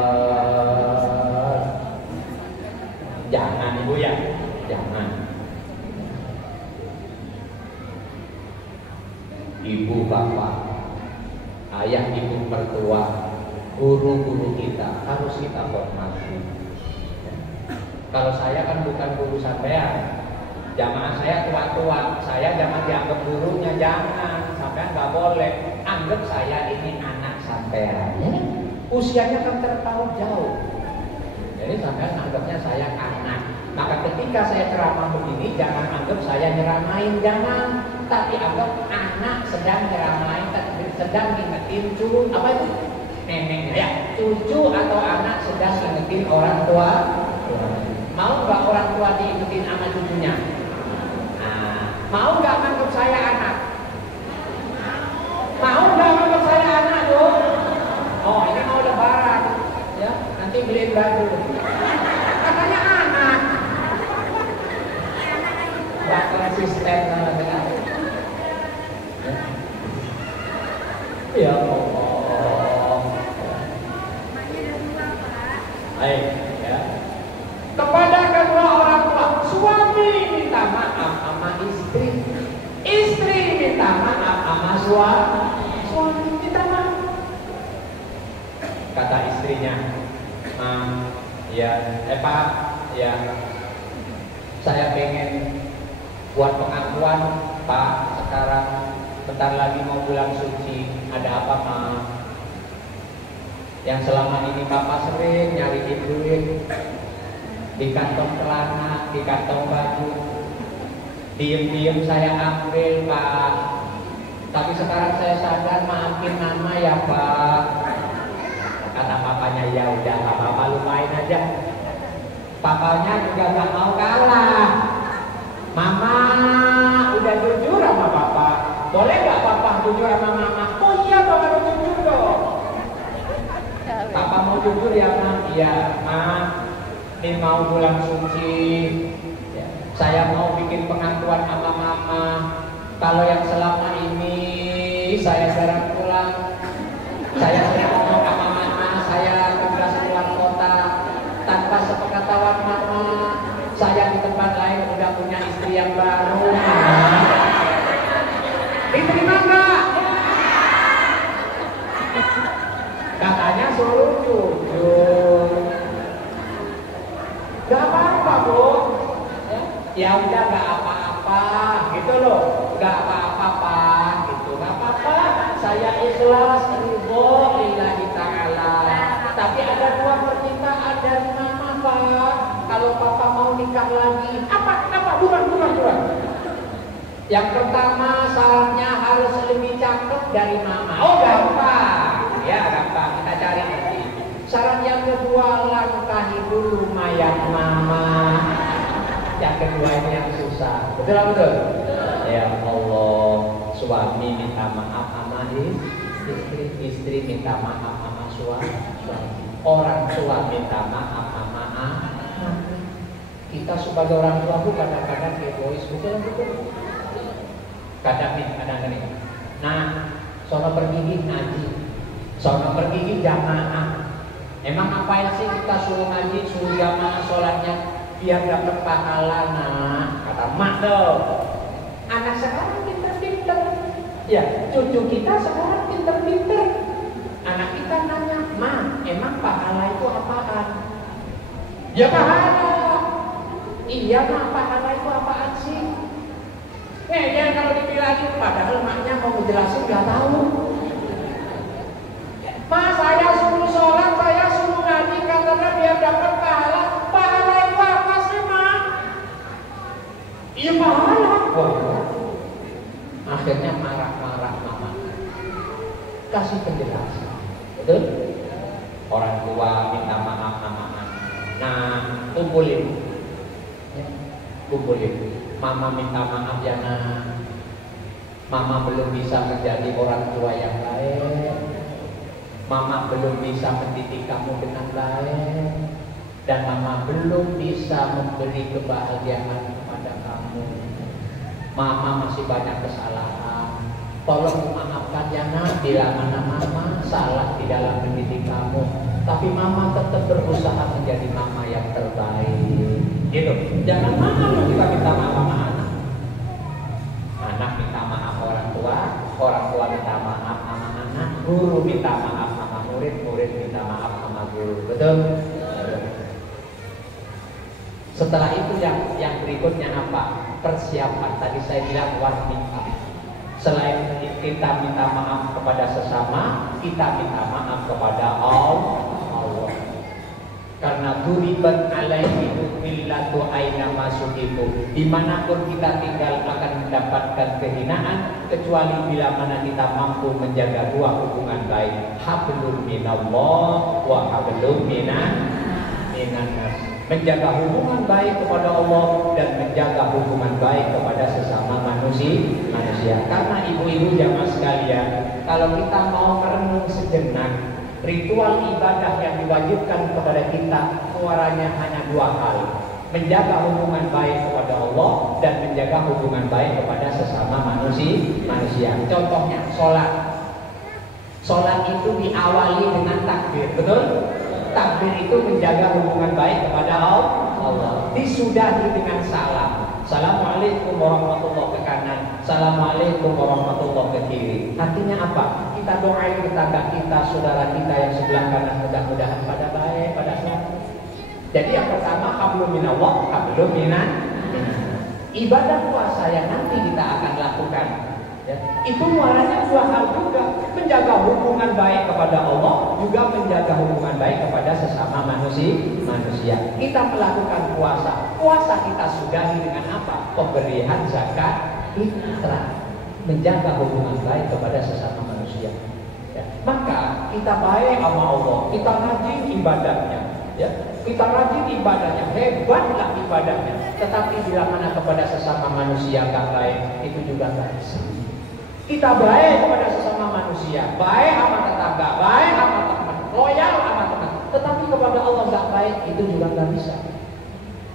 Jangan ibu ya, jangan. Ibu bapak, ayah ibu mertua, guru-guru kita harus kita hormati. Kalau saya kan bukan guru sampean, jamaah saya tua-tua, saya jangan dianggap gurunya, jangan, sampean nggak boleh anggap saya ini anak sampean. Usianya kan terpaut jauh, jadi sampean anggapnya saya anak. Maka ketika saya ceramah begini, jangan anggap saya nyeramain, jangan, tapi anggap anak sedang nyeramain, sedang ngingetin cucu, apa itu? Neneknya ya, cucu atau anak sedang ngingetin orang tua. Mau nggak orang tua diingetin sama cucunya? Nah, mau nggak anggap saya anak? Mau nggak anggap saya anak tuh? Oh, ini mau lebaran, ya, nanti beliin baju. Katanya anak. Gak konsisten dengan. Ya Allah. Baik, ya. Kepada kedua orang tua, suami minta maaf sama istri, istri minta maaf sama suami minta maaf. Kata istrinya, ya, Pak, ya, saya pengen buat pengakuan Pak, sekarang bentar lagi mau bulan suci, ada apa Ma? Yang selama ini Papa sering nyariin duit di kantong celana, di kantong baju, diem-diem saya ambil Pak. Tapi sekarang saya sadar, maafin mama ya Pak. Kata papanya, ya udah gak apa-apa, lupain aja. Papanya juga gak mau kalah. Mama udah jujur sama papa, boleh gak papa jujur sama mama? Oh iya, papa harus jujur dong. Papa mau jujur ya Ma? Iya Ma, ini mau bulan suci, saya mau bikin pengakuan sama mama. Kalau yang selama ini saya sering pulang, saya sering ngomong sama mama, saya tugas keluar kota tanpa sepengetahuan mama. Saya di tempat lain udah punya istri yang baru. Diterima nggak? Katanya suruh jujur. Gak apa-apa Bu. Ya udah gak apa-apa gitu loh. Gak apa-apa Pak gitu. Gak apa-apa. Saya ikhlas ridho lillahi ta'ala. Tapi ada dua permintaan dari mama Pak. Kalau papa mau nikah lagi, apa? Bukan. Yang pertama syaratnya harus lebih cakep dari mama. Oh gampang, ya gampang. Kita cari nanti. Syarat yang kedua, langkahi dulu mayat mama. Yang kedua ini yang susah. Betul? Ya Allah, suami minta maaf sama istri minta maaf sama suami. Orang tua minta maaf sama anak. Kita sebagai orang tua itu kadang-kadang egois, betul. Kadang-kadang ini. Nah, sono pergi ngaji, sono pergi jamaah. Emang apa sih kita suruh ngaji, suruh jamaah sholatnya biar dapat pahala? Nah, kata mak tuh. Anak sekarang pinter-pinter. Ya, cucu kita sekarang pinter-pinter. Anak kita nanya, Ma, emang pahala itu apaan? Ya pahala. Iya Ma, pahala itu apaan sih? Ya kalau dibilangin, padahal maknya mau ngejelasin gak tahu. Ma, saya suruh sholat, saya suruh ngaji karena biar dapat pahala. Pahala itu apa sih Ma? Iya pahala. Akhirnya marah-marah mama. Kasih penjelasan. Betul? Orang tua minta maaf sama anak. Nah, kumpulin. Mama minta maaf ya nak. Mama belum bisa menjadi orang tua yang baik. Mama belum bisa mendidik kamu dengan baik. Dan mama belum bisa memberi kebahagiaan kepada kamu. Mama masih banyak kesalahan. Tolong maafkan ya nak bila mana mama salah di dalam mendidik kamu. Tapi mama tetap berusaha menjadi mama yang terbaik. Gitu. Jangan mama juga minta maaf sama anak. Anak minta maaf orang tua minta maaf sama anak, guru minta maaf sama murid minta maaf sama guru. Betul? Setelah itu yang berikutnya apa? Persiapan. Tadi saya bilang minta. Selain kita minta maaf kepada sesama, kita minta maaf kepada Allah. Karena duribat alaihi millatu aina masukitu. Dimanapun kita tinggal akan mendapatkan kehinaan, kecuali bila mana kita mampu menjaga dua hubungan baik, hablum minallah wa hablum minan nas. Menjaga hubungan baik kepada Allah dan menjaga hubungan baik kepada sesama manusia. Karena ibu-ibu jamaah sekalian, kalau kita mau merenung sejenak, ritual ibadah yang diwajibkan kepada kita muaranya hanya dua hal: menjaga hubungan baik kepada Allah dan menjaga hubungan baik kepada sesama manusia. Contohnya sholat. Sholat itu diawali dengan takbir, betul? Takbir itu menjaga hubungan baik kepada Allah. Disudahi dengan salam. Assalamualaikum warahmatullahi ke kanan, Assalamualaikum warahmatullahi ke kiri. Artinya apa? Kita doain tetangga kita, saudara kita yang sebelah kanan, mudah-mudahan pada baik, pada sehat. Jadi yang pertama, hablum minallah, hablum minan. Ibadah puasa yang nanti kita akan lakukan, ya, itu muaranya dua hal juga: menjaga hubungan baik kepada Allah, juga menjaga hubungan baik kepada sesama manusia. Kita melakukan puasa kita sudahi dengan apa? Pemberian zakat fitrah. menjaga hubungan baik kepada sesama manusia. Ya. Maka kita baik sama Allah, kita rajin ibadahnya, ya. Kita rajin ibadahnya, hebatlah ibadahnya. Tetapi bila mana kepada sesama manusia gak baik, itu juga gak bisa. Kita baik kepada sesama manusia, baik sama tetangga, baik sama teman, loyal sama teman. Tetapi kepada Allah gak baik, itu juga gak bisa.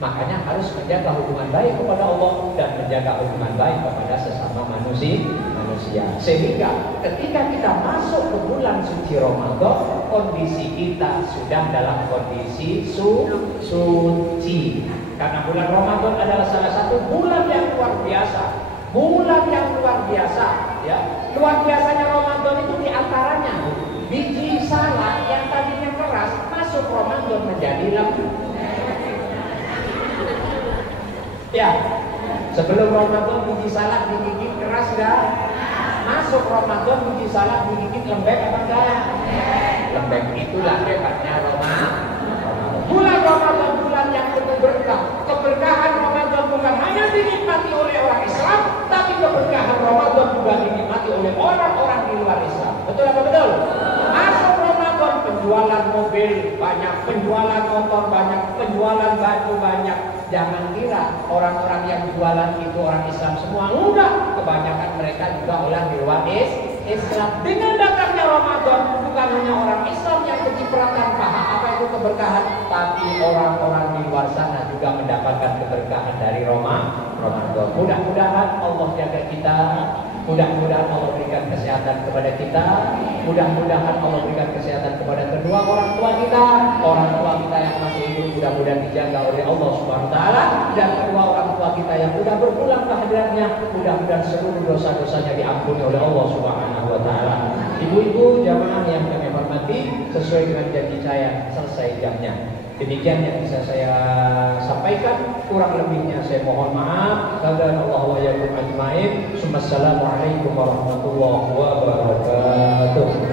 Makanya harus menjaga hubungan baik kepada Allah dan menjaga hubungan baik kepada sesama manusia. Sehingga ketika kita masuk ke bulan suci Ramadan, kondisi kita sudah dalam kondisi suci. Karena bulan Ramadan adalah salah satu bulan yang luar biasa. Bulan yang luar biasa, ya. Luar biasanya Ramadan itu diantaranya biji salak yang tadinya keras masuk Ramadan menjadi lembut. Ya, sebelum Ramadan biji salak digigit keras gak? Masuk Ramadan biji salak digigit lembek apa enggak? Lembek. Itulah hebatnya Ramadan. Bulan Ramadan bulan yang penuh berkah. Keberkahan Ramadan bukan hanya dinikmati oleh orang Islam, tapi keberkahan Ramadan juga dinikmati oleh orang-orang di luar Islam. Betul apa betul? Masuk Ramadan penjualan mobil banyak, penjualan motor banyak, penjualan baju banyak. Jangan kira orang-orang yang jualan itu orang Islam semua. Enggak, kebanyakan mereka juga orang di luar Islam. Dengan datangnya Ramadan, bukan hanya orang Islam yang kecipratan paham apa itu keberkahan, tapi orang-orang di luar sana juga mendapatkan keberkahan dari Ramadan. Mudah-mudahan Allah jaga kita. Mudah-mudahan Allah berikan kesehatan kepada kita. Mudah-mudahan Allah berikan kesehatan kepada kedua orang tua kita. Orang tua kita yang masih hidup mudah-mudahan dijaga oleh Allah Subhanahu wa taala, dan kedua orang tua kita yang sudah berpulang ke hadiratnya, mudah-mudahan seluruh dosa-dosanya diampuni oleh Allah Subhanahu wa taala. Ibu-ibu jamaah yang kami hormati, sesuai dengan janji saya, selesai jamnya. Demikian yang bisa saya sampaikan, kurang lebihnya saya mohon maaf. Qadarallahu wa iyyakum ajmain. Assalamualaikum warahmatullahi wabarakatuh.